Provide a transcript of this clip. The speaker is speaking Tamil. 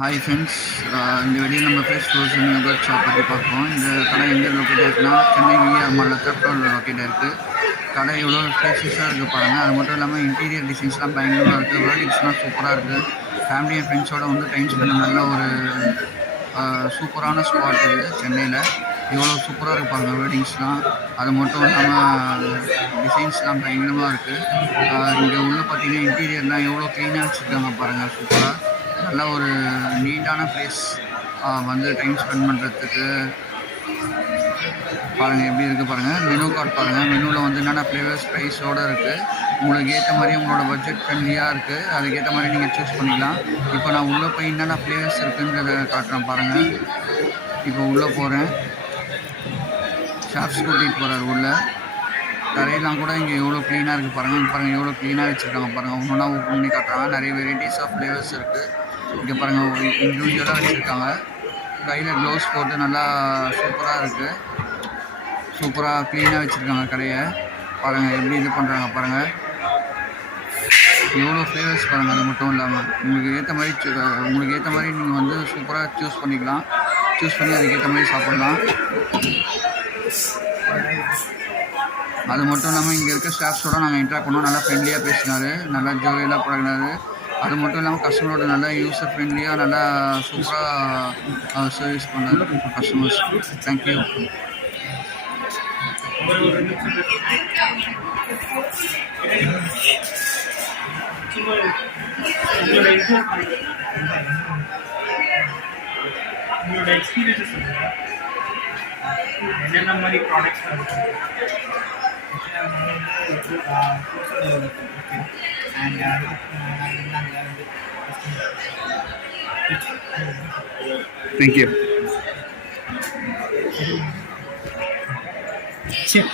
ஹாய் ஃப்ரெண்ட்ஸ், இந்த வீடியோ நம்ம ஃப்ரெஷ் ஃப்ரோசன் யோகர்ட் ஷாப் பற்றி பார்ப்போம். இந்த கடை எங்கே லொக்கேட் இருக்குன்னா சென்னை விஆர் மாலில் தேர்ட் ஃப்ளோரில் லொக்கேட் இருக்குது. கடை எவ்வளோ ஸ்பேஷியஸாக இருக்குது பாருங்கள். அது மட்டும் இல்லாமல் இன்டீரியர் டிசைன்ஸ்லாம் பயங்கரமாக இருக்குது. வேர்டிங்ஸ்லாம் சூப்பராக இருக்குது. ஃபேமிலி அண்ட் ஃப்ரெண்ட்ஸோடு வந்து டைம் ஸ்பெண்ட் நல்ல ஒரு சூப்பரான ஸ்பாட் இது சென்னையில். எவ்வளோ சூப்பராக இருக்குது பாருங்கள் வேர்டிங்ஸ்லாம். அது மட்டும் இல்லாமல் டிசைன்ஸ்லாம் பயங்கரமாக இருக்குது. இங்கே உள்ள பார்த்தீங்கன்னா இன்டீரியர்லாம் எவ்வளோ க்ளீனாக வச்சுருக்காங்க பாருங்கள். சூப்பராக நல்ல ஒரு நீட்டான பிளேஸ் வந்து டைம் ஸ்பெண்ட் பண்ணுறதுக்கு. பாருங்கள் எப்படி இருக்குது பாருங்கள். மெனு கார்டு பாருங்கள். மெனுவில் வந்து என்னென்ன ஃப்ளேவர்ஸ் ப்ரைஸோடு இருக்குது. உங்களுக்கு ஏற்ற மாதிரி உங்களோட பட்ஜெட் ஃப்ரெண்ட்லியாக இருக்குது. அதுக்கேற்ற மாதிரி நீங்கள் சூஸ் பண்ணிக்கலாம். இப்போ நான் உள்ளே போய் என்னென்ன ஃப்ளேவர்ஸ் இருக்குன்றதை காட்டுறேன் பாருங்கள். இப்போ உள்ளே போகிறேன். ஷாப்ஸ் கூட்டிகிட்டு போகிறார் உள்ளே. தரையெல்லாம் கூட இங்கே எவ்வளோ க்ளீனாக இருக்குது பாருங்கள். பாருங்கள் எவ்வளோ க்ளீனாக வச்சுருக்காங்க பாருங்கள். ஒன்றா ஓப்பன் பண்ணி காட்டுறாங்க. நிறைய வெரைட்டிஸ் ஆஃப் ஃப்ளேவர்ஸ் இருக்குது. இங்கே பாருங்கள் இண்டிவிஜுவலாக வச்சுருக்காங்க. கையில் க்ளவுஸ் போட்டு நல்லா சூப்பராக இருக்குது. சூப்பராக க்ளீனாக வச்சுருக்காங்க கடையை. பாருங்கள் எப்படி இது பண்ணுறாங்க பாருங்கள். எவ்வளோ ஃப்ளேவர்ஸ் பாருங்கள். அது மட்டும் இல்லாமல் உங்களுக்கு ஏற்ற மாதிரி நீங்கள் வந்து சூப்பராக சூஸ் பண்ணிக்கலாம். சூஸ் பண்ணி அதுக்கேற்ற மாதிரி சாப்பிட்லாம். அது மட்டும் இல்லாமல் இங்கே இருக்க ஸ்டாஃப்ஸோடு நாங்கள் இன்ட்ராக்ட் பண்ணோம். நல்லா ஃப்ரெண்ட்லியாக பேசினார். நல்லா ஜோவியலாக பழகினார். அது மட்டும் இல்லாமல் கஸ்டமரோட நல்லா யூஸர் ஃப்ரெண்ட்லியாக நல்லா சூப்பராக சர்வீஸ் பண்ணார் கஸ்டமர்ஸ். தேங்க்யூ. உங்களோட எக்ஸ்பீரியன்ஸ் என்னென்ன மாதிரி ப்ராடக்ட்ஸ் தேங்க்யூ. சரி.